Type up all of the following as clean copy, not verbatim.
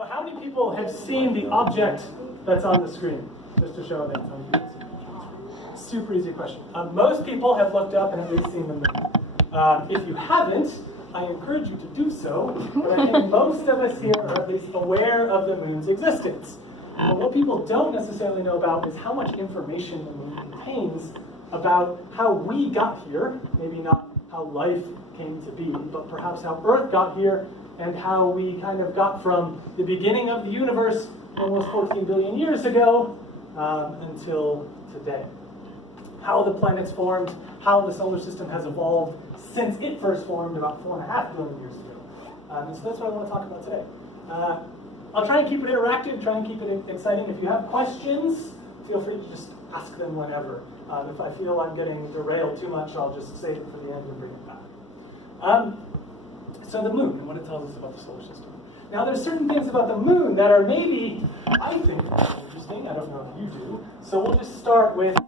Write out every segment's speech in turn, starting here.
But how many people have seen the object that's on the screen? Just to show that. Super easy question. Most people have looked up and at least seen the moon. If you haven't, I encourage you to do so, but I think most of us here are at least aware of the moon's existence. But what people don't necessarily know about is how much information the moon contains about how we got here, maybe not how life came to be, but perhaps how Earth got here and how we kind of got from the beginning of the universe almost 14 billion years ago until today. How the planets formed, how the solar system has evolved since it first formed about 4.5 billion years ago. And so that's what I want to talk about today. I'll try and keep it interactive, try and keep it exciting. If you have questions, feel free to just ask them whenever. If I feel I'm getting derailed too much, I'll just save it for the end and bring it back. So the moon and what it tells us about the solar system. Now there's certain things about the moon that are maybe, I think, interesting. I don't know if you do. So we'll just start with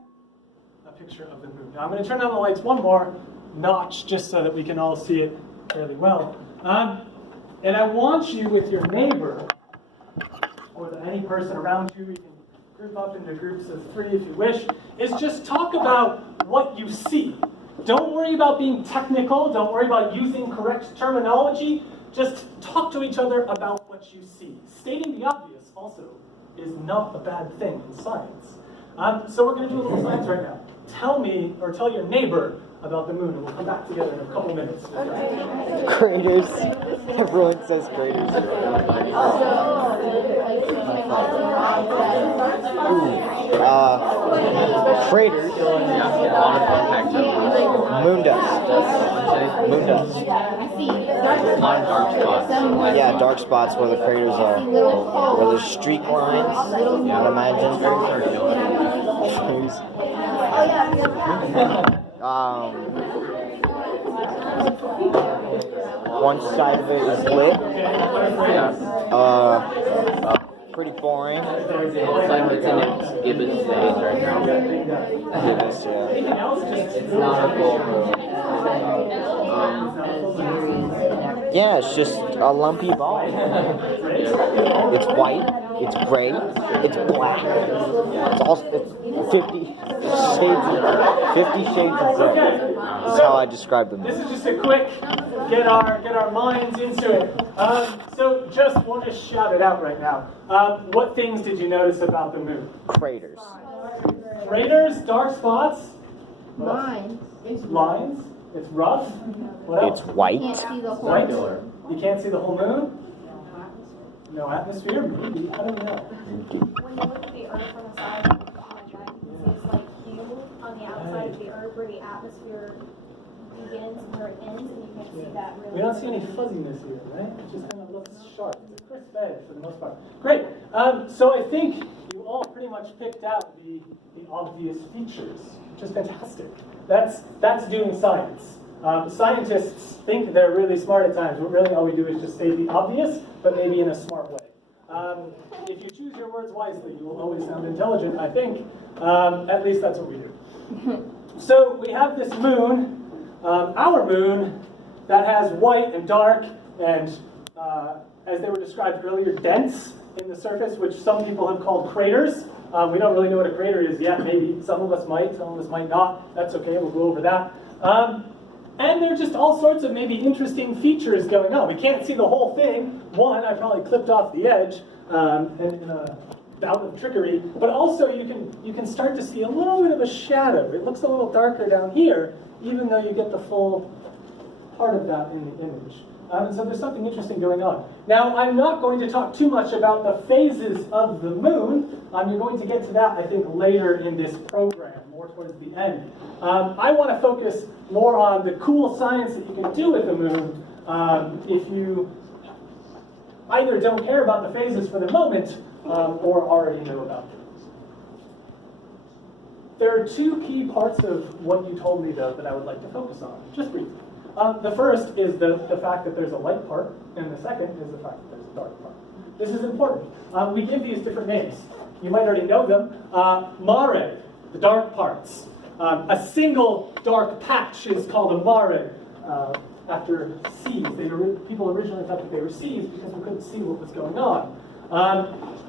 a picture of the moon. Now I'm going to turn on the lights one more notch just so that we can all see it fairly well. And I want you with your neighbor or any person around you, you can group up into groups of 3 if you wish, is just talk about what you see. Don't worry about being technical. Don't worry about using correct terminology. Just talk to each other about what you see. Stating the obvious also is not a bad thing in science. So we're going to do a little science right now. Tell me, or tell your neighbor about the moon, and we'll come back together in a couple minutes. Craters. Everyone says craters. Craters. Moon dust. Moon dust. Yeah, dark spots where the craters are. Where there's streak lines. I'd imagine. One side of it is lit. Pretty boring. Side of it's in its gibbous stage right now. Gibbous, yeah. It's not a full. Yeah, it's just a lumpy ball. It's white, it's gray, it's black. It's also 50 shades of gray. That's how I describe them. This is just a quick get our minds into it. We'll just shout it out right now. What things did you notice about the moon? Craters. Craters, dark spots. Lines. Lines. It's rough. What else? It's white. Can't see the whole White. moon. You can't see the whole moon? No atmosphere? Maybe. I don't know. When you look at the Earth from the side of the planet, you can see it's like hue on the outside of the Earth where the atmosphere begins and where it ends, and you can see that really. We don't see any fuzziness here, right? It just kind of looks sharp. It's a crisp edge for the most part. Great. So I think you all pretty much picked out the obvious features, which is fantastic. That's doing science. Scientists think they're really smart at times, but really all we do is just say the obvious, but maybe in a smart way. If you choose your words wisely, you will always sound intelligent, I think. At least that's what we do. So we have this moon, our moon, that has white and dark and, as they were described earlier, dense in the surface, which some people have called craters. We don't really know what a crater is yet. Maybe some of us might, some of us might not. That's okay, we'll go over that. And there are just all sorts of maybe interesting features going on. We can't see the whole thing. One, I probably clipped off the edge in a bout of trickery. But also you can start to see a little bit of a shadow. It looks a little darker down here, even though you get the full part of that in the image. So there's something interesting going on. Now, I'm not going to talk too much about the phases of the moon. You're going to get to that, I think, later in this program, more towards the end. I want to focus more on the cool science that you can do with the moon if you either don't care about the phases for the moment or already know about them. There are 2 key parts of what you told me, though, that I would like to focus on, just briefly. The first is the fact that there's a light part, and the second is the fact that there's a dark part. This is important. We give these different names. You might already know them. Mare, the dark parts. A single dark patch is called a mare. after seas. People originally thought that they were seas because we couldn't see what was going on.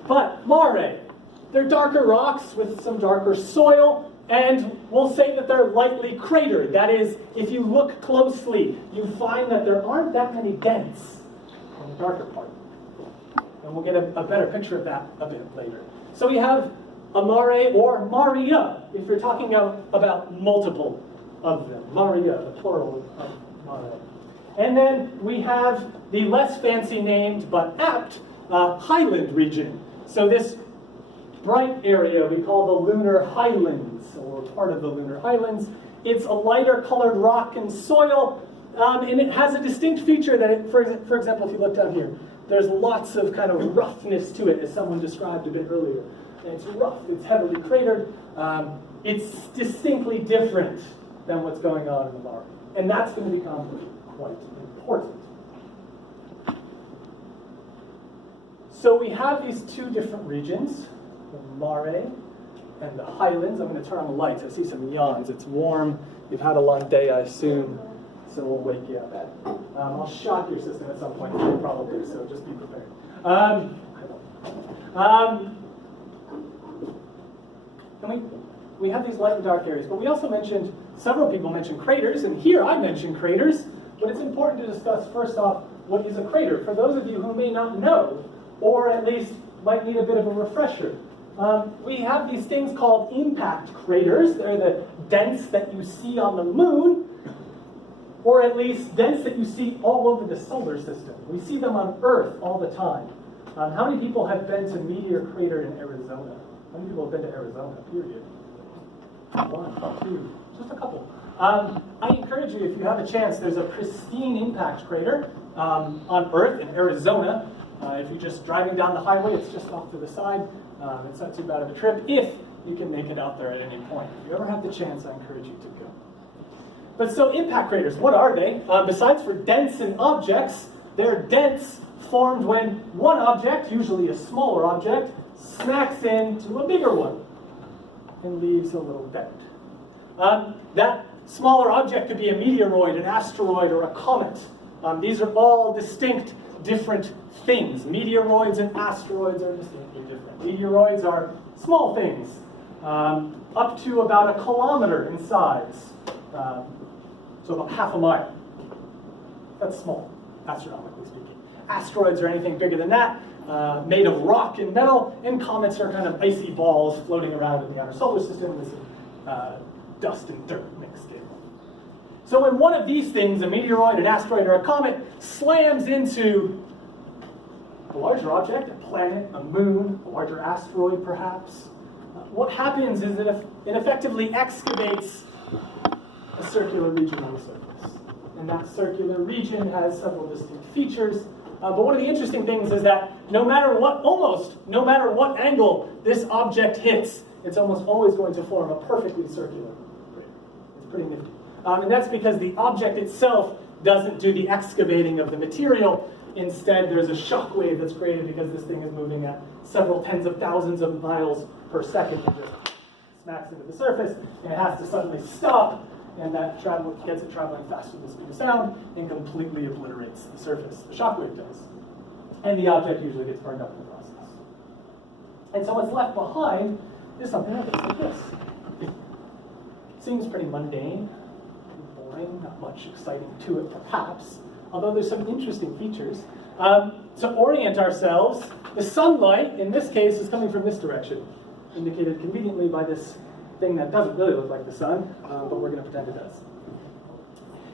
But mare, they're darker rocks with some darker soil, and we'll say that they're lightly cratered. That is, if you look closely, you find that there aren't that many dents on the darker part. And we'll get a better picture of that a bit later. So we have a mare or maria, if you're talking about multiple of them. Maria, the plural of mare. And then we have the less fancy named but apt highland region. So this bright area we call the lunar highlands, or part of the lunar highlands. It's a lighter colored rock and soil, and it has a distinct feature that, for example, if you look down here, there's lots of kind of roughness to it, as someone described a bit earlier. And it's rough, it's heavily cratered, it's distinctly different than what's going on in the Mare. And that's going to become quite important. So we have these two different regions, the Mare and the Highlands. I'm going to turn on the lights. I see some yawns. It's warm. You've had a long day, I assume, so we'll wake you up. I'll shock your system at some point, probably, so just be prepared. And we have these light and dark areas, but we also mentioned, several people mentioned craters, and here I mentioned craters, but it's important to discuss first off what is a crater. For those of you who may not know, or at least might need a bit of a refresher, we have these things called impact craters. They're the dents that you see on the moon, or at least dents that you see all over the solar system. We see them on Earth all the time. How many people have been to Meteor Crater in Arizona? How many people have been to Arizona, period? 1, 2, just a couple. I encourage you, if you have a chance, there's a pristine impact crater on Earth in Arizona. If you're just driving down the highway, it's just off to the side. It's not too bad of a trip if you can make it out there at any point. If you ever have the chance, I encourage you to go. But so impact craters, what are they? Besides for dents in objects, they're dents formed when one object, usually a smaller object, smacks into a bigger one and leaves a little dent. That smaller object could be a meteoroid, an asteroid, or a comet. These are all distinct, different things. Meteoroids and asteroids are distinctly different. Meteoroids are small things, up to about 1 kilometer in size, so about half a mile. That's small, astronomically speaking. Asteroids are anything bigger than that, made of rock and metal, and comets are kind of icy balls floating around in the outer solar system with some dust and dirt mixed in. So when one of these things, a meteoroid, an asteroid, or a comet, slams into a larger object, a planet, a moon, a larger asteroid perhaps, what happens is that it effectively excavates a circular region on the surface. And that circular region has several distinct features. But one of the interesting things is that no matter what angle this object hits, it's almost always going to form a perfectly circular crater. It's pretty nifty. And that's because the object itself doesn't do the excavating of the material. Instead, there's a shock wave that's created because this thing is moving at several tens of thousands of miles per second and just smacks into the surface, and it has to suddenly stop, and that gets it traveling faster than the speed of sound and completely obliterates the surface. The shock wave does. And the object usually gets burned up in the process. And so what's left behind is something that looks like this. Seems pretty mundane, boring, not much exciting to it perhaps, although there's some interesting features. To orient ourselves, the sunlight, in this case, is coming from this direction, indicated conveniently by this thing that doesn't really look like the sun, but we're going to pretend it does.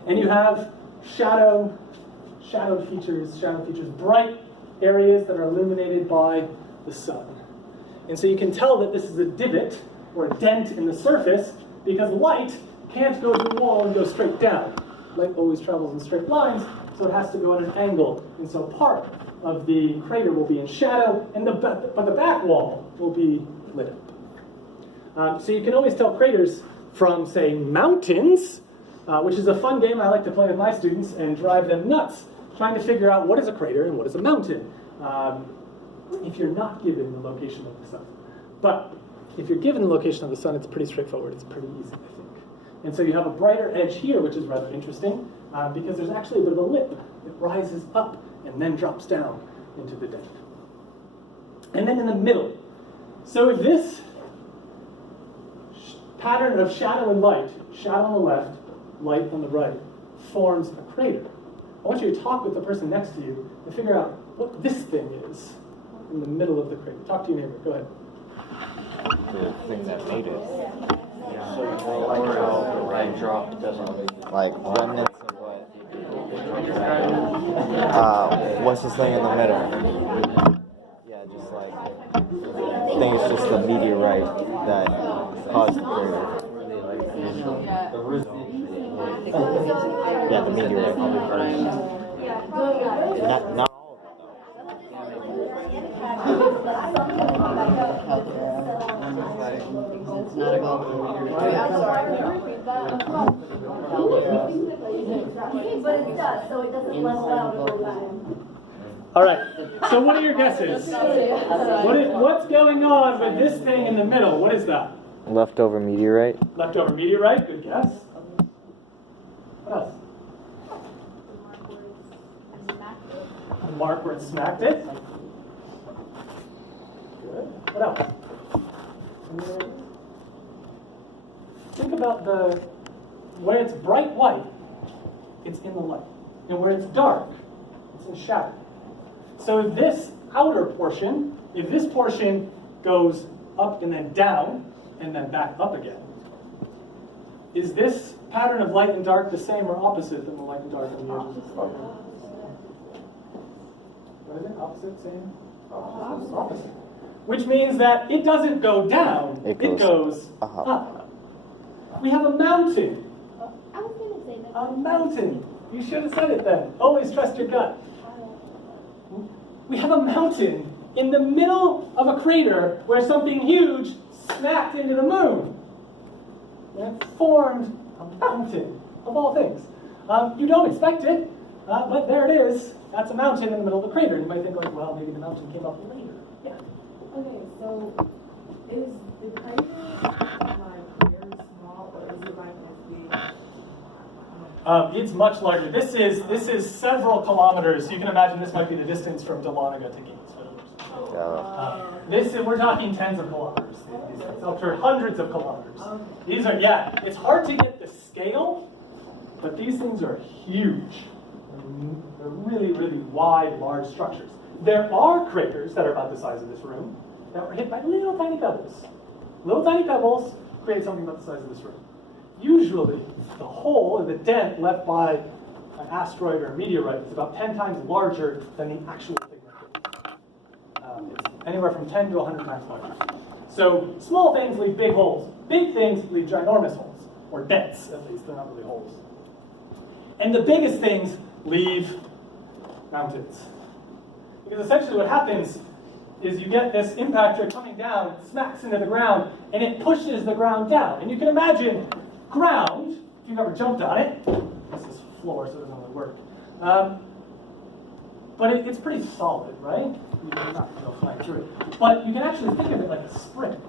And you have shadowed features, bright areas that are illuminated by the sun. And so you can tell that this is a divot, or a dent in the surface, because light can't go through a wall and go straight down. Light always travels in straight lines, so it has to go at an angle. And so part of the crater will be in shadow, but the back wall will be lit up. So you can always tell craters from, say, mountains, which is a fun game I like to play with my students and drive them nuts, trying to figure out what is a crater and what is a mountain, if you're not given the location of the sun. But if you're given the location of the sun, it's pretty straightforward. It's pretty easy, I think. And so you have a brighter edge here, which is rather interesting, because there's actually a bit of a lip that rises up and then drops down into the dent. And then in the middle, so if this pattern of shadow and light, shadow on the left, light on the right, forms a crater, I want you to talk with the person next to you and figure out what this thing is in the middle of the crater. Talk to your neighbor. Go ahead. The thing that made it. So the light drop doesn't. Like remnants of what? What's this thing in the middle? Yeah, just like I think it's just the meteorite that caused the crater. Yeah, the meteorite. Not all of it though. But it does, so it doesn't level out over time. All right. So what are your guesses? What's going on with this thing in the middle? What is that? Leftover meteorite. Leftover meteorite. Good guess. What else? A mark where it smacked it. Good. What else? Think about where it's bright white, it's in the light. And where it's dark, it's in shadow. So if this outer portion, if this portion goes up and then down, and then back up again, is this pattern of light and dark the same or opposite than the light and dark on the edges? What is it? Opposite, same? Opposite. Which means that it doesn't go down, it goes up. We have a mountain. I was going to say that. A mountain. You should have said it then. Always trust your gut. We have a mountain in the middle of a crater where something huge smacked into the moon. And it formed a mountain, of all things. You don't expect it, but there it is. That's a mountain in the middle of the crater. You might think, like, well, maybe the mountain came up later. Yeah. Okay, so is the crater like very small, or is it like as big? It's much larger. This is several kilometers. You can imagine this might be the distance from Dahlonega to Gainesville. We're talking tens of kilometers. Up to hundreds of kilometers. These are, it's hard to get the scale, but these things are huge. They're really, really wide, large structures. There are craters that are about the size of this room that were hit by little tiny pebbles. Little tiny pebbles create something about the size of this room. Usually, the hole, the dent left by an asteroid or a meteorite is about 10 times larger than the actual thing that it's anywhere from 10 to 100 times larger. So small things leave big holes. Big things leave ginormous holes, or dents at least. They're not really holes. And the biggest things leave mountains. Because essentially what happens is you get this impactor coming down, smacks into the ground, and it pushes the ground down. And you can imagine ground, if you've ever jumped on it, this is floor, so it doesn't really work. But it's pretty solid, right? You're not going to go flying through it. But you can actually think of it like a spring.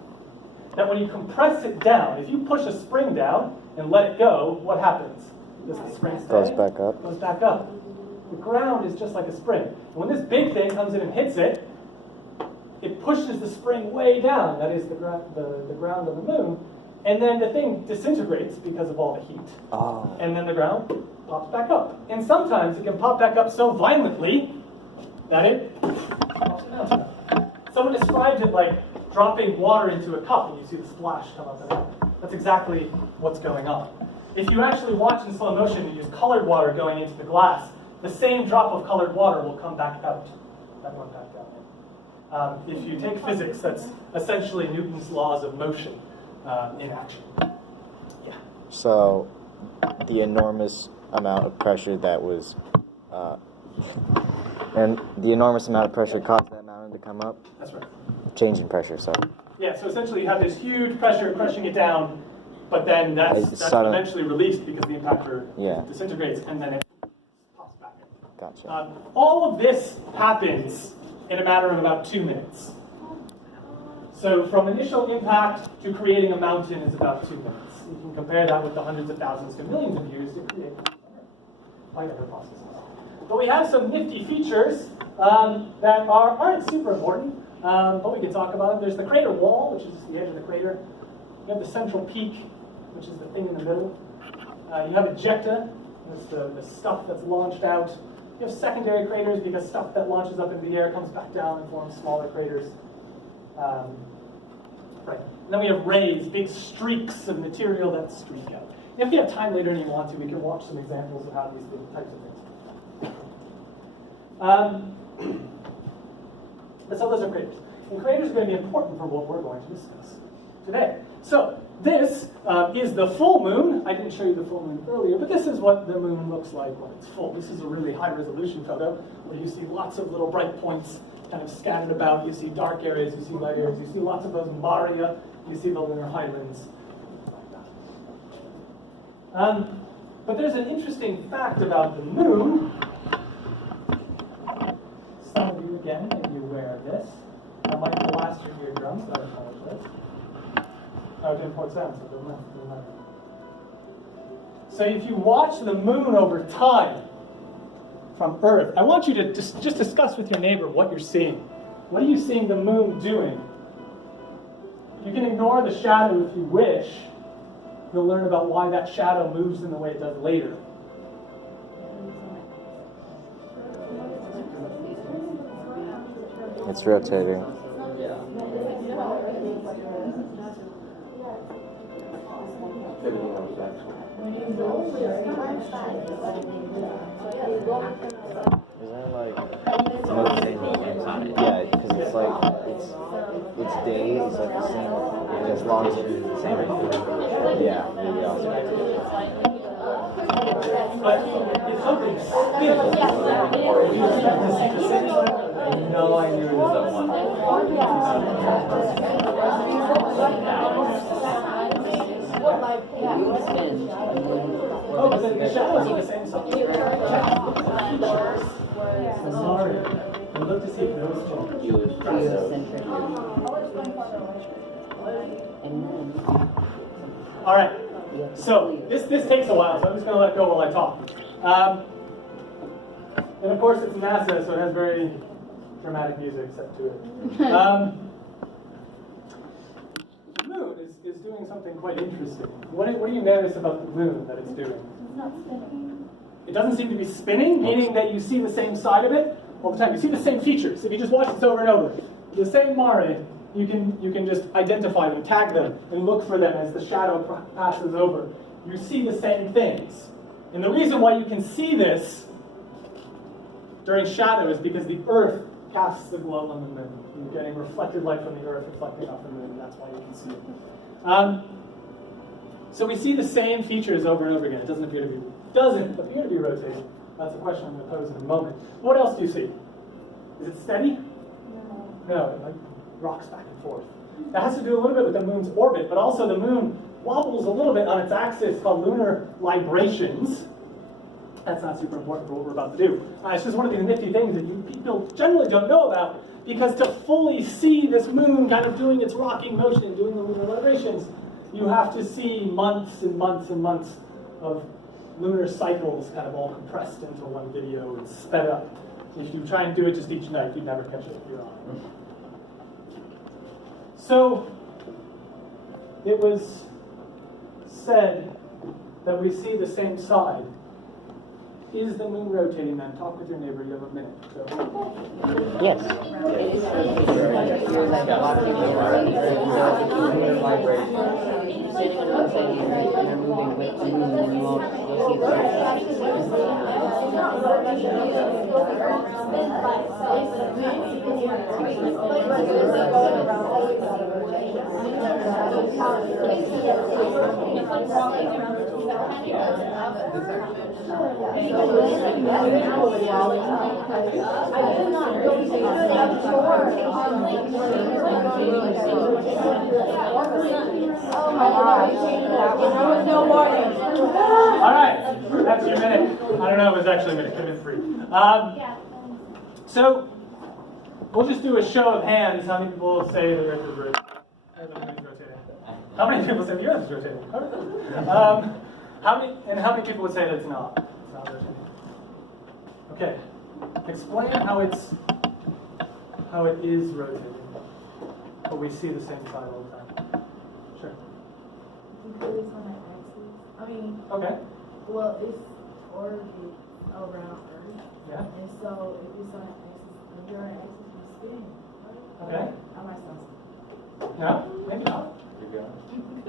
That when you compress it down, if you push a spring down and let it go, what happens? Does the spring stay? Goes back up. Goes back up. The ground is just like a spring. And when this big thing comes in and hits it, it pushes the spring way down. That is the ground of the moon. And then the thing disintegrates because of all the heat. Oh. And then the ground pops back up. And sometimes it can pop back up so violently that it pops the mountain up. Someone described it like dropping water into a cup and you see the splash come up and out. That's exactly what's going on. If you actually watch in slow motion and use colored water going into the glass, the same drop of colored water will come back out. That went back out. If you take physics, that's essentially Newton's laws of motion in action. Yeah. So, the enormous amount of pressure that was, and the enormous amount of pressure caused that mountain to come up. That's right. Change in pressure, so. Yeah, so essentially you have this huge pressure crushing it down, but then that's eventually released because the impactor disintegrates, and then it pops back in. Gotcha. All of this happens in a matter of about 2 minutes. So from initial impact to creating a mountain is about 2 minutes. You can compare that with the hundreds of thousands to millions of years to create quite other processes. But we have some nifty features that aren't super important, but we can talk about them. There's the crater wall, which is just the edge of the crater. You have the central peak, which is the thing in the middle. You have ejecta, that's the stuff that's launched out. You have secondary craters because stuff that launches up into the air comes back down and forms smaller craters. Right. And then we have rays, big streaks of material that streak out. If you have time later and you want to, we can watch some examples of how these types of things. So those are craters. And craters are going to be important for what we're going to discuss today. So this is the full moon. I didn't show you the full moon earlier, but this is what the moon looks like when it's full. This is a really high-resolution photo where you see lots of little bright points kind of scattered about. You see dark areas, you see light areas, you see lots of those maria, you see the lunar highlands, like that. But there's an interesting fact about the moon. Some of you, again, may be aware of this. That might blast your eardrums, so I apologize. Oh, it didn't import sound, so it doesn't matter. So if you watch the moon over time from Earth, I want you to just discuss with your neighbor what you're seeing. What are you seeing the moon doing? You can ignore the shadow if you wish. You'll learn about why that shadow moves in the way it does later. It's rotating. Isn't it like yeah, because it's like its day is like the same as long as it is the same. Yeah, really awesome. But if something spins, would you expect to see the same one? No, I knew it was that one. Oh, but then the shadows are the same side. Sorry. I'd love to see if those change. All right. So this takes a while, so I'm just going to let go while I talk. And of course, it's NASA, so it has very dramatic music set to it. The moon is doing something quite interesting. What do you notice about the moon that it's doing? It's not spinning. It doesn't seem to be spinning, meaning that you see the same side of it all the time. You see the same features. If you just watch this over and over, the same mare, you can just identify them, tag them, and look for them as the shadow passes over. You see the same things. And the reason why you can see this during shadow is because the Earth casts the glow on the moon. You're getting reflected light from the Earth reflecting off the moon. That's why you can see it. So we see the same features over and over again. It doesn't appear to be rotating. That's a question I'm going to pose in a moment. What else do you see? Is it steady? No, it like rocks back and forth. That has to do a little bit with the moon's orbit, but also the moon wobbles a little bit on its axis called lunar librations. That's not super important for what we're about to do. It's just one of these nifty things that you people generally don't know about, because to fully see this moon kind of doing its rocking motion, doing the lunar librations, you have to see months and months and months of lunar cycles kind of all compressed into one video and sped up. If you try and do it just each night, you'd never catch it if you're on. So, it was said that we see the same side. Is the moon rotating then? Talk with your neighbor, you have a minute. So. Yes. All right, that's your minute. I don't know if it's actually a minute, could have been 3. So, we'll just do a show of hands. How many people say the Earth is rotating? The moon is rotating? How many people say the Earth is rotating? How many people would say that it's not? It's not rotating. Okay. Explain how it is rotating, but we see the same side all the time. Sure. Because it's on an axis. I mean, Okay. well, it's orbit around Earth. Yeah. And so if it's on an axis, if you're on an axis, you spin. Right? Okay. I might sound No, maybe not.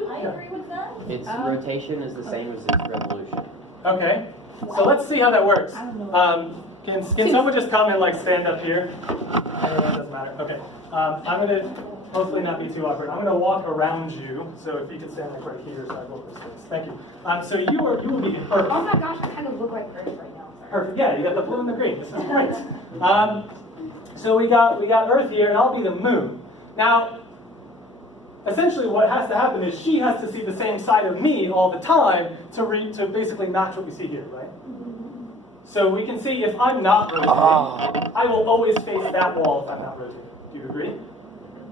I agree with that. Its rotation is the same as its revolution. Okay. So let's see how that works. I don't know. Can someone just come and like stand up here? Anyway, it doesn't matter. Okay. I'm gonna hopefully not be too awkward. I'm gonna walk around you. So if you could stand like right here, so I go over space. Thank you. So you will be in perfect. Oh my gosh, I kind of look like Earth right now. Perfect. Yeah, you got the blue and the green. This is great. So we got Earth here, and I'll be the moon. Now, essentially, what has to happen is she has to see the same side of me all the time to basically match what we see here, right? So we can see if I'm not rotating, I will always face that wall if I'm not rotating. Do you agree?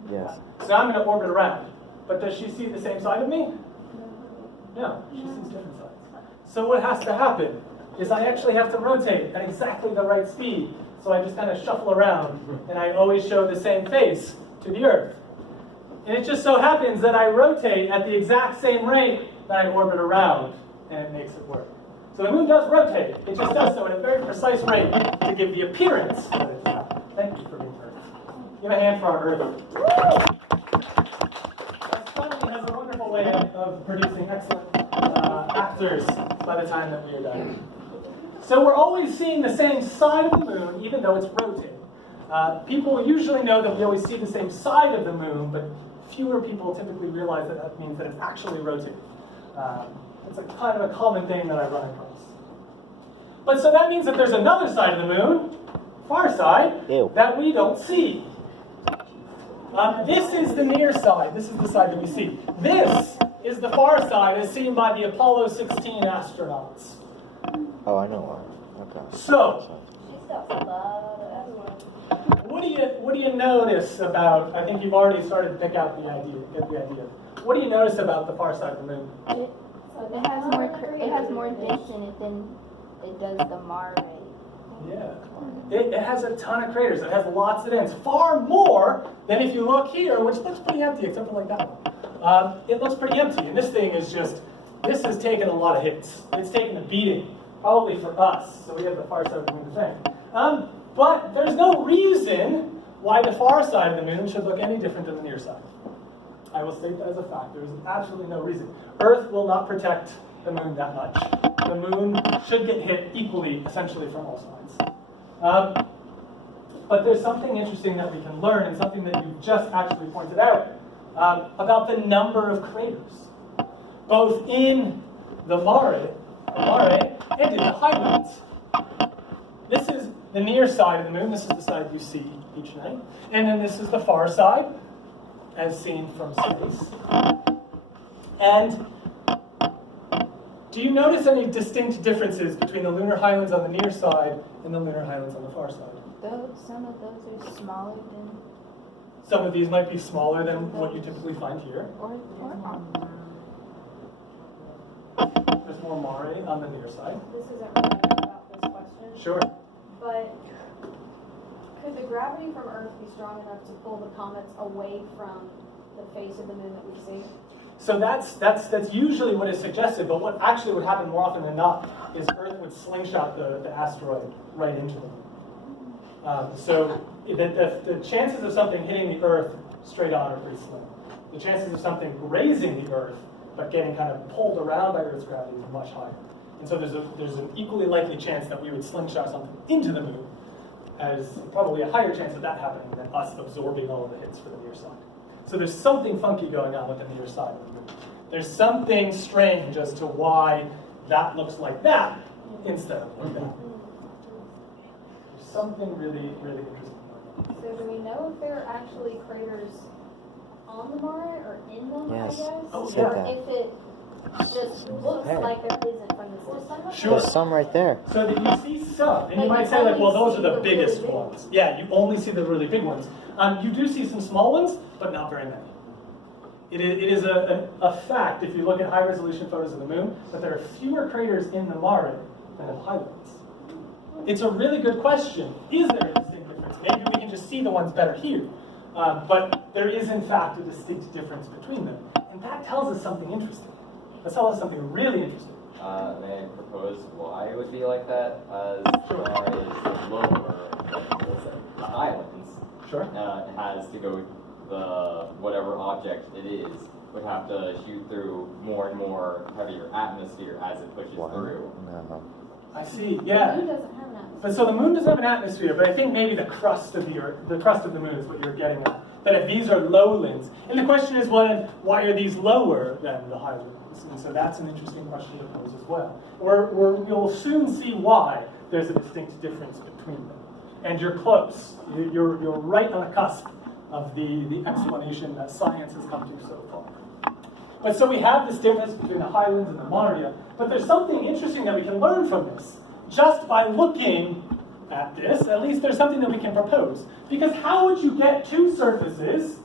Yes. So now I'm going to orbit around. But does she see the same side of me? No, she sees different sides. So what has to happen is I actually have to rotate at exactly the right speed. So I just kind of shuffle around, and I always show the same face to the Earth. And it just so happens that I rotate at the exact same rate that I orbit around, and it makes it work. So the moon does rotate. It just does so at a very precise rate to give the appearance that it's happening. Thank you for being Earth. Give a hand for our Earth. Astronomy has a wonderful way of producing excellent actors by the time that we are done. So we're always seeing the same side of the moon, even though it's rotating. People usually know that we always see the same side of the moon, but fewer people typically realize that that means that it's actually rotating. It's a kind of a common thing that I run across. But so that means that there's another side of the moon, far side, that we don't see. This is the near side. This is the side that we see. This is the far side as seen by the Apollo 16 astronauts. Oh, I know why. Okay. So, She's got a lot of what do you notice about, I think you've already started to pick out the idea, get the idea. What do you notice about the far side of the moon? It has more dents in it than it does the Mare. Yeah. It has a ton of craters. It has lots of dents. Far more than if you look here, which looks pretty empty, except for like that one. It looks pretty empty. And this thing is just, this has taken a lot of hits. It's taken a beating, probably for us. So we have the far side of the moon to thank. But there's no reason why the far side of the moon should look any different than the near side. I will state that as a fact. There is absolutely no reason. Earth will not protect the moon that much. The moon should get hit equally, essentially, from all sides. But there's something interesting that we can learn, and something that you just actually pointed out, about the number of craters, both in the Mare and in the Highlands. This is the near side of the moon. This is the side you see each night. And then this is the far side, as seen from space. And do you notice any distinct differences between the lunar highlands on the near side and the lunar highlands on the far side? Some of those are smaller than, Some of these might be smaller than what you typically find here. or There's more Mare on the near side. This isn't really about this question. Sure. But could the gravity from Earth be strong enough to pull the comets away from the face of the moon that we see? So that's usually what is suggested, but what actually would happen more often than not is Earth would slingshot the asteroid right into the moon. So the chances of something hitting the Earth straight on are pretty slim. The chances of something grazing the Earth but getting kind of pulled around by Earth's gravity is much higher. And so there's an equally likely chance that we would slingshot something into the moon, as probably a higher chance of that happening than us absorbing all of the hits for the near side. So there's something funky going on with the near side of the moon. There's something strange as to why that looks like that instead of like that. There's something really, really interesting going on. So do we know if there are actually craters on the Mare or in them, Yes. I guess? Oh, Said Or that. if it just looks There. like there isn't from this distance? Sure. There's some right there. So that you see some, and you Like, might you say like, well, only those are see the the really biggest big ones. ones. Yeah, you only see the really big ones. You do see some small ones, but not very many. It is a fact, if you look at high-resolution photos of the moon, that there are fewer craters in the mare than in the highlands. It's a really good question. Is there a distinct difference? Maybe we can just see the ones better here. But there is, in fact, a distinct difference between them. And that tells us something interesting. That tells us something really interesting. They propose why it would be like that, as far as lower, the islands. Sure. It has to go, whatever object it is, would have to shoot through more and more heavier atmosphere as it pushes through. No. I see, The yeah. moon doesn't have an atmosphere. But so the moon doesn't have an atmosphere, but I think maybe the crust of the Earth, the crust of the moon is what you're getting at. That if these are lowlands, and the question is, why are these lower than the highlands? And so that's an interesting question to pose as well. You'll soon see why there's a distinct difference between them. And you're close. You're right on the cusp of the explanation that science has come to so far. But so we have this difference between the highlands and the Morea, but there's something interesting that we can learn from this. Just by looking at this, at least there's something that we can propose. Because how would you get two surfaces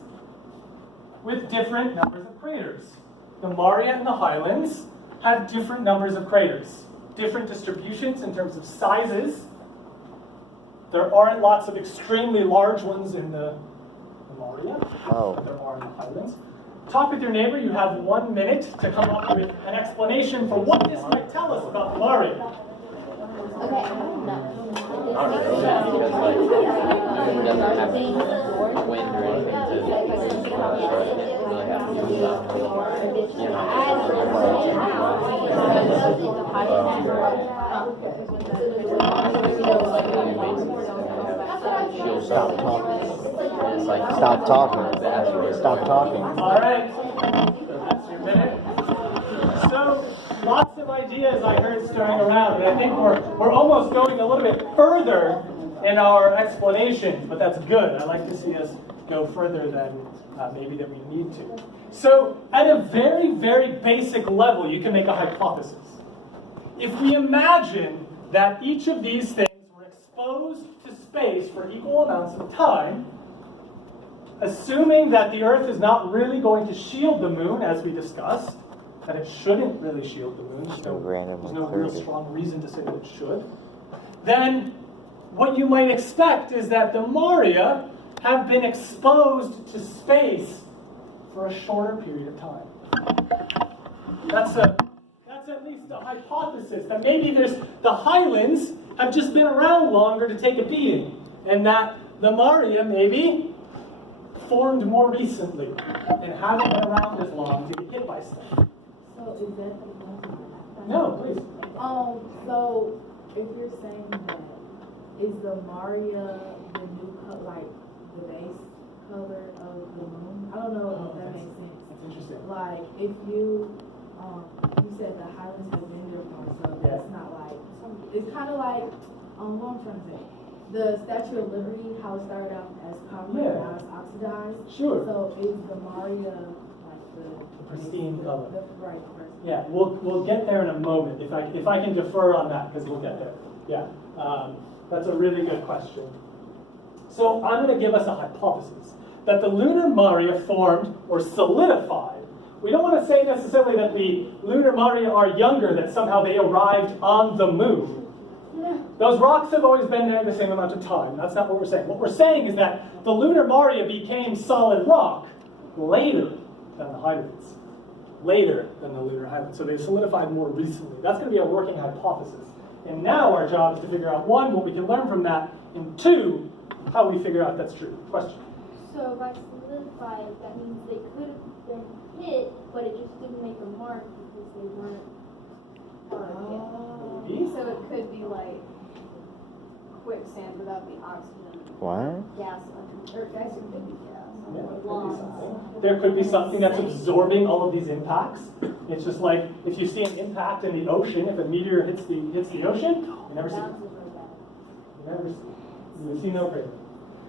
with different numbers of craters? The Morea and the highlands have different numbers of craters, different distributions in terms of sizes. There aren't lots of extremely large ones in the Morea. Oh. There are in the highlands. Talk with your neighbor. You have 1 minute to come up with an explanation for what this might tell us about the Morea. Okay, I don't know. Not really, because like it doesn't have wind or anything to start it. It really has to do with you she'll Stop talking. It's like Stop talking. Stop talking. All right. That's your minute. So, lots of ideas I heard stirring around, and I think we're almost going a little bit further in our explanation, but that's good. I like to see us go further than maybe that we need to. So, at a very, very basic level, you can make a hypothesis. If we imagine that each of these things were exposed to space for equal amounts of time, assuming that the Earth is not really going to shield the moon, as we discussed, that it shouldn't really shield the moon, there's no real strong reason to say that it should, then what you might expect is that the Morea have been exposed to space for a shorter period of time. That's at least a hypothesis, that maybe the highlands have just been around longer to take a beating, and that the Morea maybe formed more recently and haven't been around as long to get hit by stuff. So is that No, please. So if you're saying that, is the Morea the new like the base color of the moon? I don't know if that makes sense. That's interesting. Like if you said the highlands have been there for, so that's not like, it's kind of like what I'm trying to say. The Statue of Liberty, how it started out as copper and now it's oxidized. Sure. So is the Morea like the pristine color. Right. Yeah, we'll get there in a moment if I can defer on that, because we'll get there. Yeah, that's a really good question. So I'm going to give us a hypothesis that the lunar Morea formed or solidified. We don't want to say necessarily that the lunar Morea are younger, that somehow they arrived on the moon. Those rocks have always been there the same amount of time. That's not what we're saying. What we're saying is that the lunar Morea became solid rock later than the highlands. Later than the lunar highlands. So they solidified more recently. That's going to be a working hypothesis. And now our job is to figure out, one, what we can learn from that, and two, how we figure out that's true. Question? So by solidified, that means they could have been hit, but it just didn't make a mark because they weren't hard Maybe? So it could be like quicksand without the oxygen. What? Gas, or gas could be gas. Yeah, there could be Lungs. something. There could be something that's absorbing all of these impacts. It's just like if you see an impact in the ocean, if a meteor hits the ocean, you never see it. You never see it. You see no crater.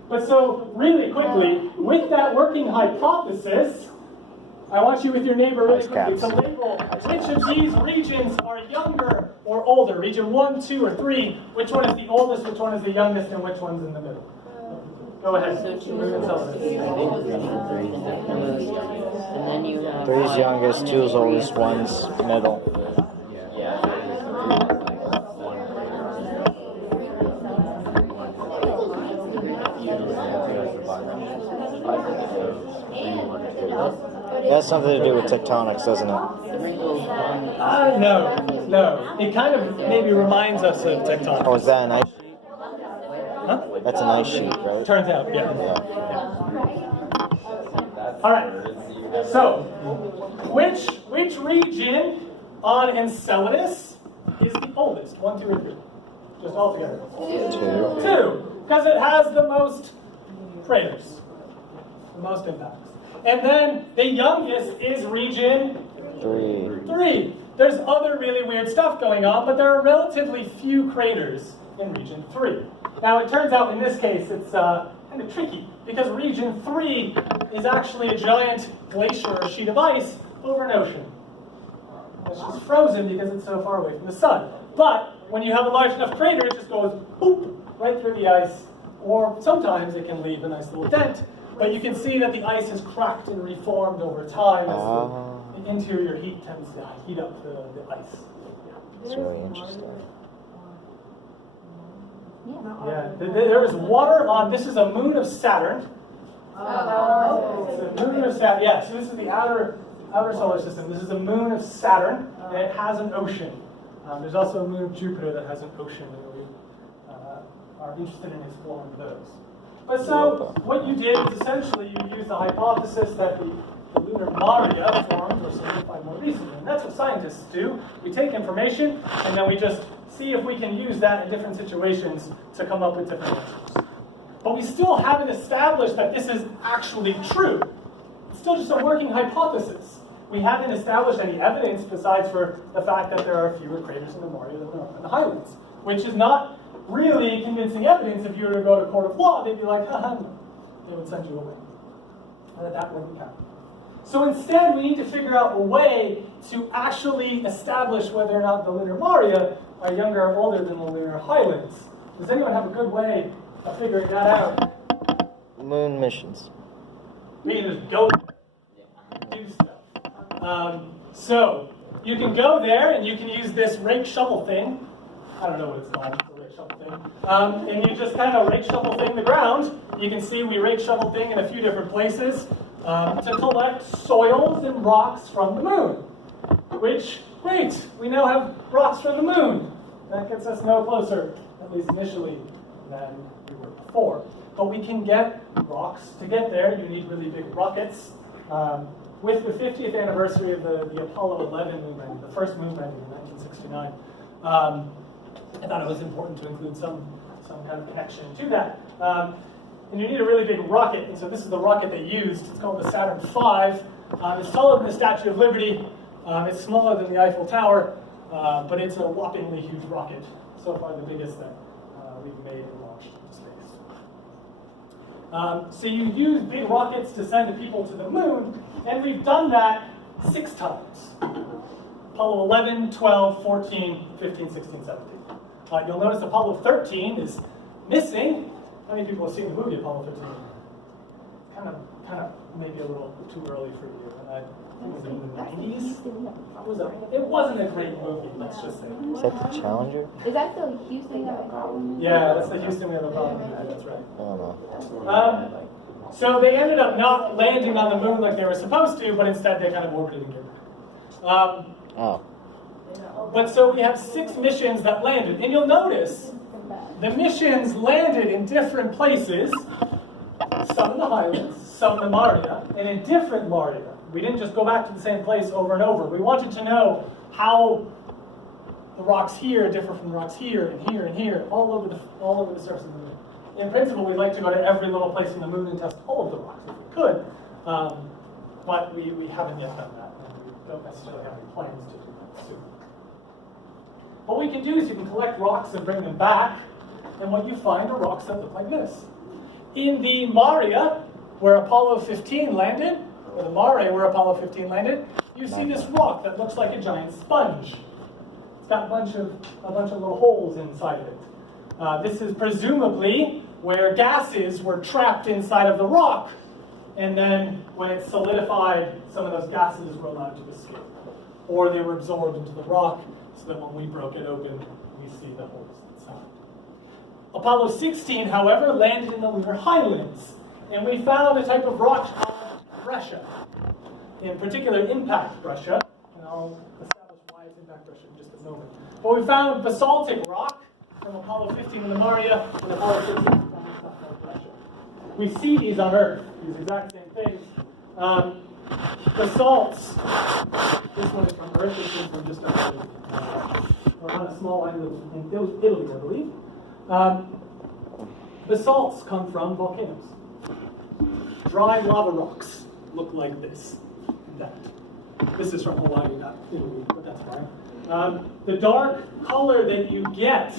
But so, really quickly, with that working hypothesis, I want you with your neighbor really quickly to label which of these regions are younger or older. Region 1, 2, or 3. Which one is the oldest, which one is the youngest, and which one's in the middle? Go ahead. Moon Enceladus. And then you have 3's youngest, 2's oldest, 1's middle. Yeah. It has something to do with tectonics, doesn't it? No. It kind of maybe reminds us of tectonics. Oh, is that an ice sheet? Huh? That's an ice sheet, right? Turns out, yeah. Yeah. All right. So, which region on Enceladus is the oldest? 1, 2, or 3? Just all together. 2, because it has the most craters, the most impacts. And then the youngest is region 3. There's other really weird stuff going on, but there are relatively few craters in region 3. Now it turns out in this case it's kind of tricky, because region 3 is actually a giant glacier or sheet of ice over an ocean. It's just frozen because it's so far away from the sun. But when you have a large enough crater, it just goes boop right through the ice, or sometimes it can leave a nice little dent. But you can see that the ice has cracked and reformed over time as the interior heat tends to heat up the ice. It's really interesting. Yeah, there is water on, this is a moon of Saturn. It's a moon of Saturn, yeah, so this is the outer solar system. This is a moon of Saturn, and it has an ocean. There's also a moon of Jupiter that has an ocean, and we are interested in exploring those. But so, what you did is essentially you used the hypothesis that the lunar maria formed or solidified more recently. And that's what scientists do. We take information, and then we just see if we can use that in different situations to come up with different answers. But we still haven't established that this is actually true. It's still just a working hypothesis. We haven't established any evidence besides for the fact that there are fewer craters in the Maria than there are in the Highlands, which is not really convincing evidence. If you were to go to a court of law, they'd be like, no. They would send you away. And that wouldn't count. So instead, we need to figure out a way to actually establish whether or not the lunar Maria are younger or older than the lunar Highlands. Does anyone have a good way of figuring that out? Moon missions. We can just go there, do stuff. So you can go there and you can use this rake shovel thing. I don't know what it's called. It's a rake shovel thing. And you just kind of rake shovel thing the ground. You can see we rake shovel thing in a few different places to collect soils and rocks from the moon. Which, great, we now have rocks from the moon. That gets us no closer, at least initially, than we were before. But we can get rocks. To get there, you need really big rockets. With the 50th anniversary of the Apollo 11 moon landing, the first moon landing in 1969, I thought it was important to include some kind of connection to that. And you need a really big rocket, and so this is the rocket they used. It's called the Saturn V. It's taller than the Statue of Liberty. It's smaller than the Eiffel Tower, but it's a whoppingly huge rocket. So far, the biggest that we've made and launched into space. So you use big rockets to send people to the moon, and we've done that 6 times. Apollo 11, 12, 14, 15, 16, 17. You'll notice Apollo 13 is missing. How many people have seen the movie Apollo 13? Kind of maybe a little too early for you. I think it was in the 90s. It wasn't a great movie, let's just say. Is that the Challenger? Is that the Houston that problem? Yeah, that's the Houston we have a problem with. That's right. I don't know. So they ended up not landing on the moon like they were supposed to, but instead they kind of orbited and came back. But so we have 6 missions that landed, and you'll notice the missions landed in different places, some in the Highlands, some in the Maria, and in different Maria. We didn't just go back to the same place over and over. We wanted to know how the rocks here differ from the rocks here and here and here, all over the surface of the moon. In principle, we'd like to go to every little place in the moon and test all of the rocks if we could, but we haven't yet done that, and we don't necessarily have any plans to do that soon. What we can do is you can collect rocks and bring them back, and what you find are rocks that look like this. In the Maria, where Apollo 15 landed, or the Mare where Apollo 15 landed, you see this rock that looks like a giant sponge. It's got a bunch of little holes inside of it. This is presumably where gases were trapped inside of the rock, and then when it solidified, some of those gases were allowed to escape. Or they were absorbed into the rock, so that when we broke it open, we see the holes inside. Apollo 16, however, landed in the lunar highlands, and we found a type of rock called breccia, in particular impact breccia, and I'll establish why it's impact breccia in just a moment. But we found basaltic rock from Apollo 15 in the Maria, and Apollo 16 we found this stuff called breccia. We see these on Earth, these exact same things. Basalts, this one is from Earth, this one's from just around a small island in Italy, I believe. Basalts come from volcanoes. Dry lava rocks look like this. This is from Hawaii, not Italy, but that's fine. The dark color that you get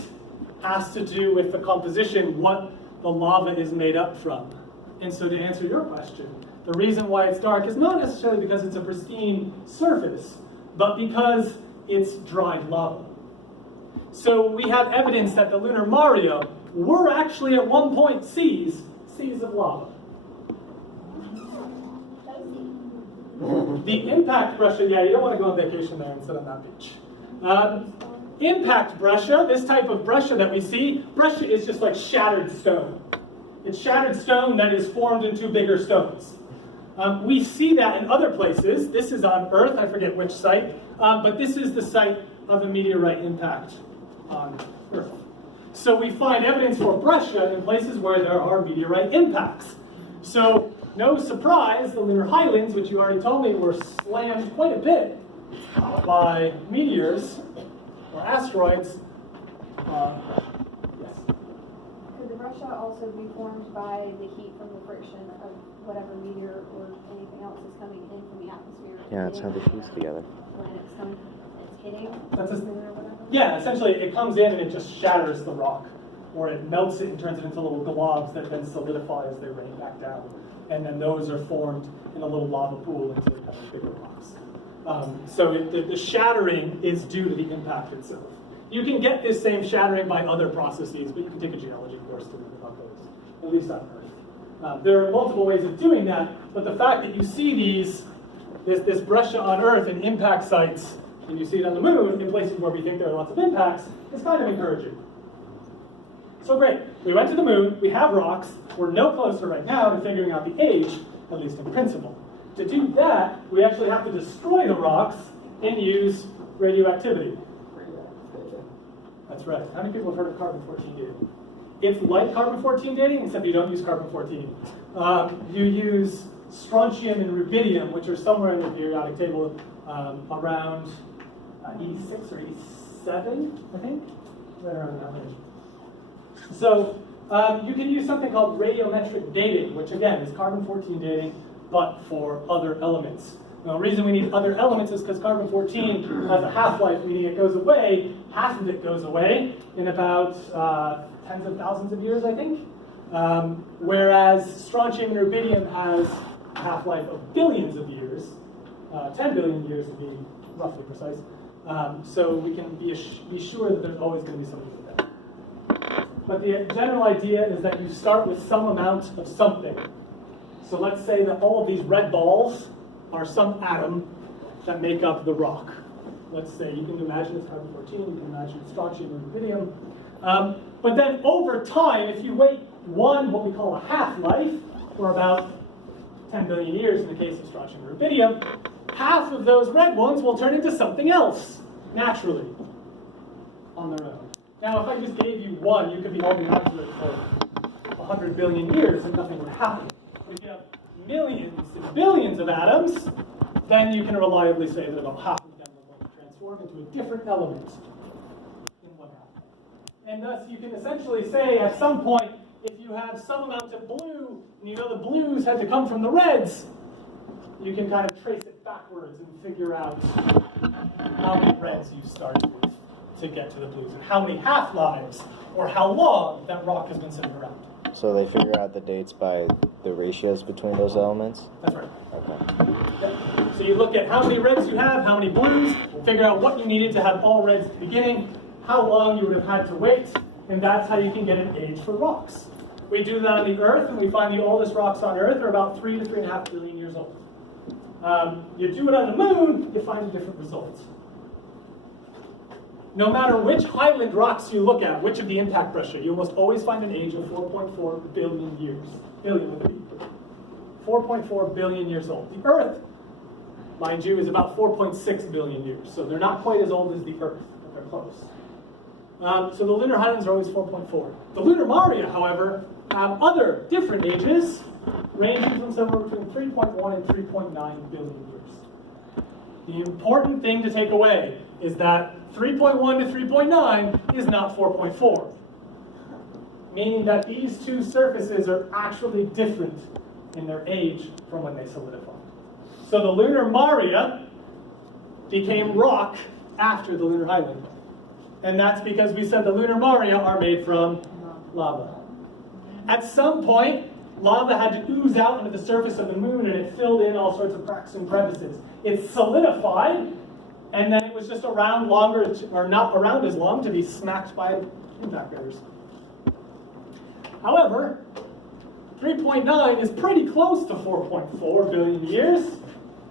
has to do with the composition, what the lava is made up from. And so to answer your question, the reason why it's dark is not necessarily because it's a pristine surface, but because it's dried lava. So we have evidence that the lunar Maria were actually at one point seas of lava. The impact breccia, yeah, you don't want to go on vacation there and sit on that beach. Impact breccia, this type of breccia that we see, breccia is just like shattered stone. It's shattered stone that is formed into bigger stones. We see that in other places. This is on Earth, I forget which site, but this is the site of a meteorite impact on Earth. So we find evidence for breccia in places where there are meteorite impacts. So no surprise, the lunar highlands, which you already told me were slammed quite a bit by meteors or asteroids. Yes? Could the breccia also be formed by the heat from the friction of whatever meteor or anything else is coming in from the atmosphere? Yeah, it's how they fuse together. When it's hitting That's the moon or whatever? Yeah, essentially it comes in and it just shatters the rock, or it melts it and turns it into little globs that then solidify as they rain back down. And then those are formed in a little lava pool until they become bigger rocks. So the shattering is due to the impact itself. You can get this same shattering by other processes, but you can take a geology course to read about those, at least on Earth. There are multiple ways of doing that, but the fact that you see this breccia on Earth in impact sites, and you see it on the moon in places where we think there are lots of impacts, is kind of encouraging. So great, we went to the moon, we have rocks, we're no closer right now to figuring out the age, at least in principle. To do that, we actually have to destroy the rocks and use radioactivity. That's right. How many people have heard of carbon-14 dating? It's like carbon-14 dating, except you don't use carbon-14. You use strontium and rubidium, which are somewhere in the periodic table around 86 or 87, I think. Right around that range. So you can use something called radiometric dating, which again is carbon-14 dating, but for other elements. Now, the reason we need other elements is because carbon-14 has a half-life, meaning it goes away, half of it goes away in about tens of thousands of years, I think. Whereas strontium and rubidium has a half-life of billions of years, 10 billion years to be roughly precise. So we can be sure that there's always going to be something like that. But the general idea is that you start with some amount of something. So let's say that all of these red balls are some atom that make up the rock. Let's say you can imagine it's carbon-14, you can imagine it's strontium or rubidium. But then over time, if you wait what we call a half-life, or about 10 billion years in the case of strontium and rubidium, half of those red ones will turn into something else, naturally, on their own. Now, if I just gave you one, you could be holding on to it for 100 billion years and nothing would happen. If you have millions and billions of atoms, then you can reliably say that about half of them are going to transform into a different element in one atom. And thus, you can essentially say at some point, if you have some amount of blue, and you know the blues had to come from the reds, you can kind of trace it backwards and figure out how many reds you started with to get to the blues, and how many half-lives, or how long that rock has been sitting around. So they figure out the dates by the ratios between those elements? That's right. Okay. Yep. So you look at how many reds you have, how many blues, figure out what you needed to have all reds at the beginning, how long you would have had to wait, and that's how you can get an age for rocks. we do that on the Earth, and we find the oldest rocks on Earth are about 3 to 3.5 billion years old. You do it on the Moon, you find a different result. No matter which highland rocks you look at, which of the impact pressure, you almost always find an age of 4.4 billion years. Billion with a B. 4.4 billion years old. The Earth, mind you, is about 4.6 billion years. So they're not quite as old as the Earth, but they're close. So the lunar highlands are always 4.4. The lunar Maria, however, have other different ages, ranging from somewhere between 3.1 and 3.9 billion years. The important thing to take away is that 3.1 to 3.9 is not 4.4, meaning that these two surfaces are actually different in their age from when they solidified. So the lunar Maria became rock after the lunar highland. And that's because we said the lunar Maria are made from lava. At some point, lava had to ooze out into the surface of the Moon, and it filled in all sorts of cracks and crevices. It solidified, and then it was just around longer, or not around as long, to be smacked by impact craters. However, 3.9 is pretty close to 4.4 billion years.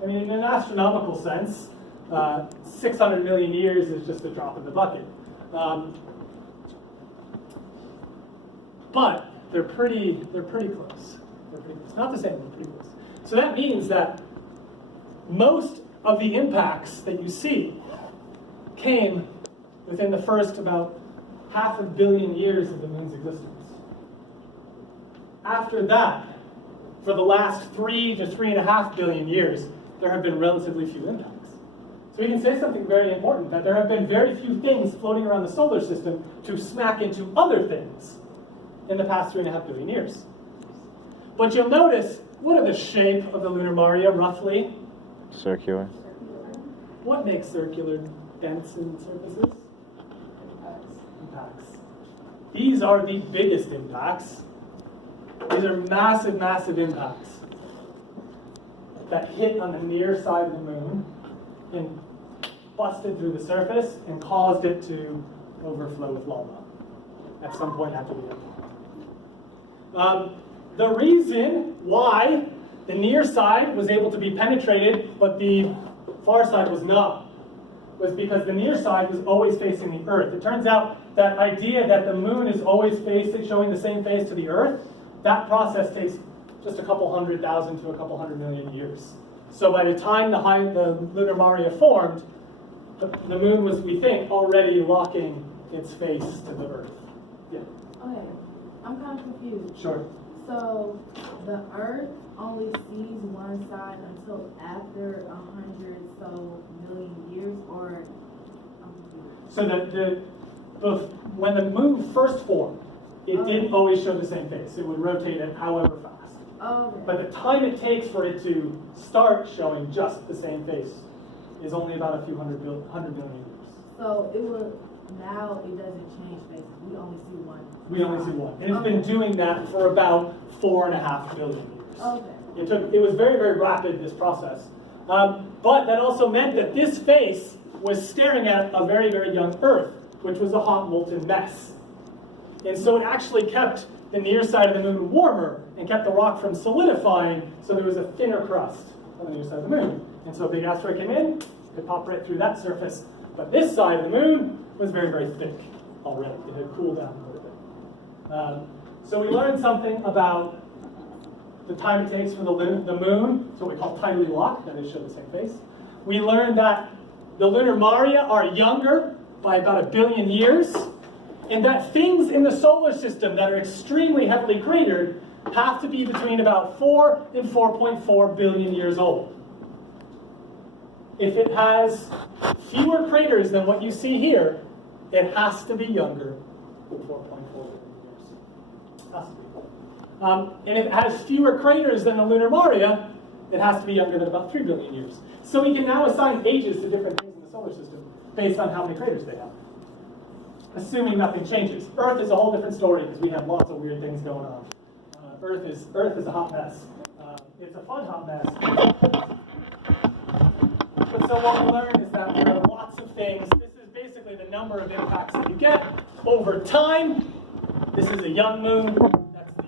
I mean, in an astronomical sense, 600 million years is just a drop in the bucket. But they're pretty close. They're pretty close. Not the same, but pretty close. So that means that most of the impacts that you see came within the first about 500 million years of the Moon's existence. After that, for the last 3 to 3.5 billion years, there have been relatively few impacts. So we can say something very important, that there have been very few things floating around the solar system to smack into other things in the past 3.5 billion years. But you'll notice, what are the shape of the lunar Maria, roughly? Circular. What makes circular dents in surfaces? Impacts. These are the biggest impacts. These are massive, massive impacts that hit on the near side of the Moon and busted through the surface and caused it to overflow with lava at some point after the impact. The reason why the near side was able to be penetrated but the far side was not was because the near side was always facing the Earth. It turns out that idea that the Moon is always showing the same face to the Earth, that process takes just a couple 100,000 to a couple 100 million years. So by the time the lunar Maria formed, the Moon was, we think, already locking its face to the Earth. Yeah. Okay, I'm kind of confused. Sure. So the Earth only sees one side until after 100 so million years, or? So when the Moon first formed, it didn't always show the same face. It would rotate it however fast. Okay. But the time it takes for it to start showing just the same face is only about a few 100 million years. So it will, now it doesn't change faces. We only see one. We only see one. And it's been doing that for about 4.5 billion years. Okay. It was very, very rapid, this process. But that also meant that this face was staring at a very, very young Earth, which was a hot, molten mess. And so it actually kept the near side of the Moon warmer and kept the rock from solidifying, so there was a thinner crust on the near side of the Moon. And so a big asteroid came in, it could pop right through that surface. But this side of the Moon was very, very thick already. It had cooled down a little bit. So we learned something about the time it takes for the Moon, it's what we call tidally locked, that is, show the same face. We learned that the lunar Maria are younger by about 1 billion years, and that things in the solar system that are extremely heavily cratered have to be between about 4 and 4.4 billion years old. If it has fewer craters than what you see here, it has to be younger than 4.4 billion years. It has to be. And if it has fewer craters than the lunar Maria, it has to be younger than about 3 billion years. So we can now assign ages to different things in the solar system based on how many craters they have, assuming nothing changes. Earth is a whole different story because we have lots of weird things going on. Earth is a hot mess. It's a fun hot mess. But so what we learned is that there are lots of things. This is basically the number of impacts that you get over time. This is a young Moon. That's the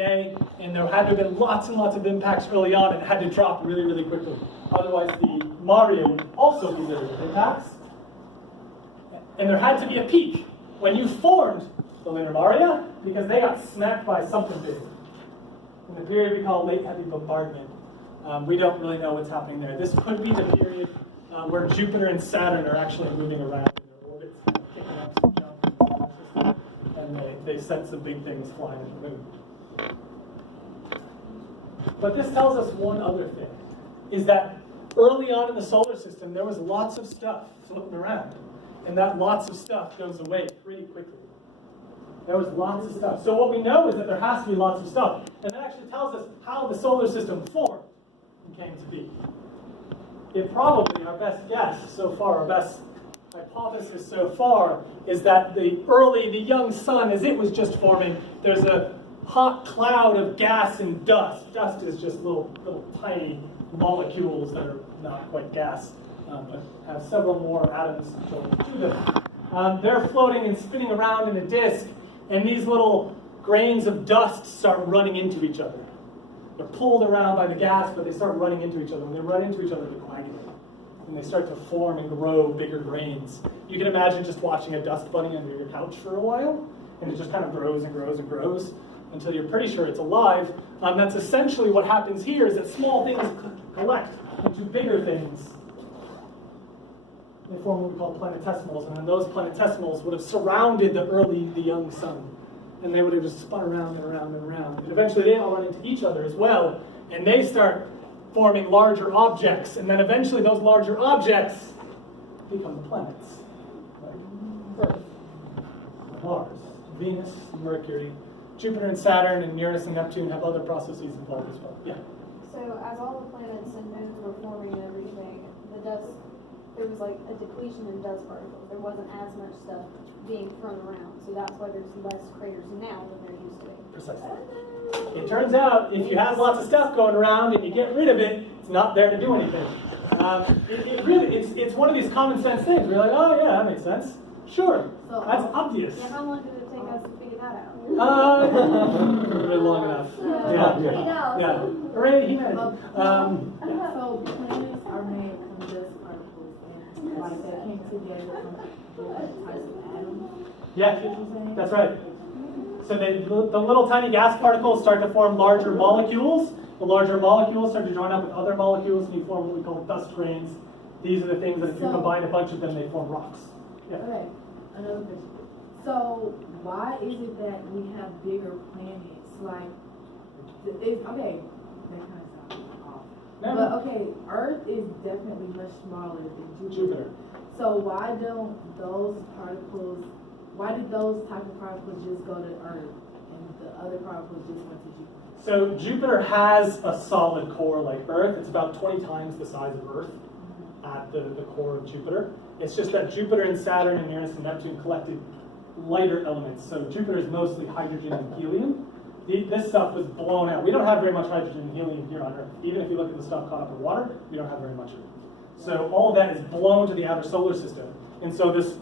today, and there had to have been lots and lots of impacts early on, and it had to drop really, really quickly. Otherwise, the Maria would also be littered with impacts. And there had to be a peak when you formed the lunar Maria, because they got smacked by something big. In the period we call late heavy bombardment, we don't really know what's happening there. This could be the period where Jupiter and Saturn are actually moving around in their orbits, kicking up some junk in the solar system, and they sent some big things flying at the moon. But this tells us one other thing, is that early on in the solar system, there was lots of stuff floating around, and that lots of stuff goes away pretty quickly. There was lots of stuff. So what we know is that there has to be lots of stuff, and that actually tells us how the solar system formed and came to be. It probably, our best guess so far, our best hypothesis so far, is that the young sun, as it was just forming, there's a hot cloud of gas and dust. Dust is just little tiny molecules that are not quite gas, but have several more atoms going to them. They're floating and spinning around in a disk, and these little grains of dust start running into each other. They're pulled around by the gas, but they start running into each other. When they run into each other, they coagulate. And they start to form and grow bigger grains. You can imagine just watching a dust bunny under your couch for a while, and it just kind of grows and grows and grows until you're pretty sure it's alive. That's essentially what happens here, is that small things collect into bigger things. They form what we call planetesimals, and then those planetesimals would have surrounded the young sun. And they would have just spun around and around and around. And eventually they all run into each other as well, and they start forming larger objects, and then eventually those larger objects become the planets. Like Earth, Mars, Venus, Mercury, Jupiter and Saturn, and Uranus and Neptune have other processes involved as well. Yeah? So as all the planets and moons were forming and everything, there was like a depletion in dust particles. There wasn't as much stuff being thrown around. So that's why there's less craters now than there used to be. Precisely. It turns out if you have lots of stuff going around and you get rid of it, it's not there to do anything. It's one of these common sense things. We're like, oh yeah, that makes sense. Sure, So, that's obvious. Yeah, how long did it take us to figure that out? Really long enough. Yeah. Hooray, he made it. So planets are made from dust particles, and like they came together from different types of atoms. Yeah, that's right. So the little tiny gas particles start to form larger molecules. The larger molecules start to join up with other molecules, and you form what we call dust grains. These are the things that if you combine a bunch of them, they form rocks. Yeah. Okay, another question. So why is it that we have bigger planets? Like, okay, that kind of sounds off. No. But okay, Earth is definitely much smaller than Jupiter. So why don't those particles? Why did those type of particles just go to Earth, and the other particles just went to Jupiter? So Jupiter has a solid core like Earth. It's about 20 times the size of Earth at the core of Jupiter. It's just that Jupiter and Saturn and Uranus and Neptune collected lighter elements. So Jupiter is mostly hydrogen and helium. This stuff was blown out. We don't have very much hydrogen and helium here on Earth. Even if you look at the stuff caught up in water, we don't have very much of it. So all of that is blown to the outer solar system. And so this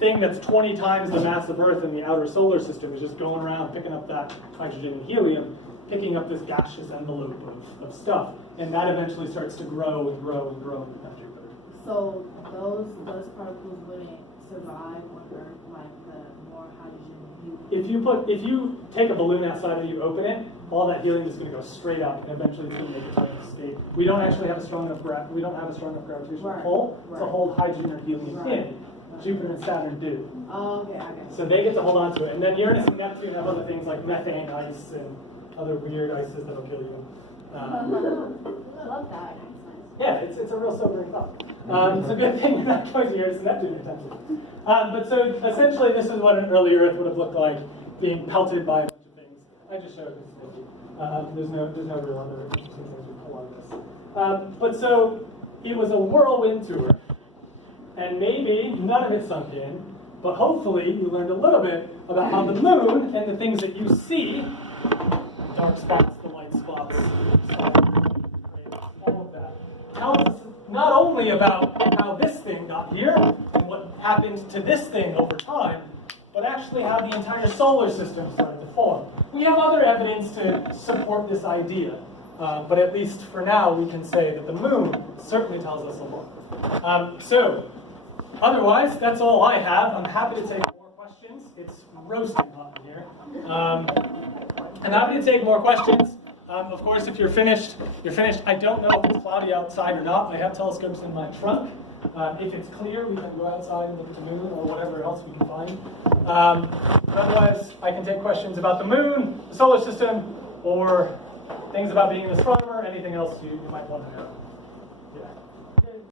thing that's 20 times the mass of Earth in the outer solar system is just going around picking up that hydrogen and helium, picking up this gaseous envelope of stuff. And that eventually starts to grow and grow and grow at Jupiter. So those particles wouldn't survive on Earth, like the more hydrogen and helium. If you take a balloon outside and you open it, all that helium is going to go straight up, and eventually it's going to make its way to escape. We don't actually have a strong enough gravitational pull to hold hydrogen or helium in. Jupiter and Saturn do. Oh, okay, okay. So they get to hold on to it. And then Uranus and Neptune have other things like methane ice and other weird ices that'll kill you. I love that. Yeah, it's a real sobering thought. It's a good thing you're not going to Uranus and Neptune anytime soon. But so essentially this is what an early Earth would have looked like, being pelted by a bunch of things. I just showed this. There's no real other interesting things we pull on this. But so it was a whirlwind tour. And maybe none of it sunk in, but hopefully you learned a little bit about how the moon and the things that you see, the dark spots, the light spots, all of that, tells us not only about how this thing got here and what happened to this thing over time, but actually how the entire solar system started to form. we have other evidence to support this idea. But at least for now, we can say that the moon certainly tells us a lot. So, otherwise, that's all I have. I'm happy to take more questions. It's roasting hot in here. I'm happy to take more questions. Of course, if you're finished, you're finished. I don't know if it's cloudy outside or not. I have telescopes in my trunk. If it's clear, we can go outside and look at the moon or whatever else we can find. But otherwise, I can take questions about the moon, the solar system, or things about being an astronomer, anything else you might want to know. Yeah.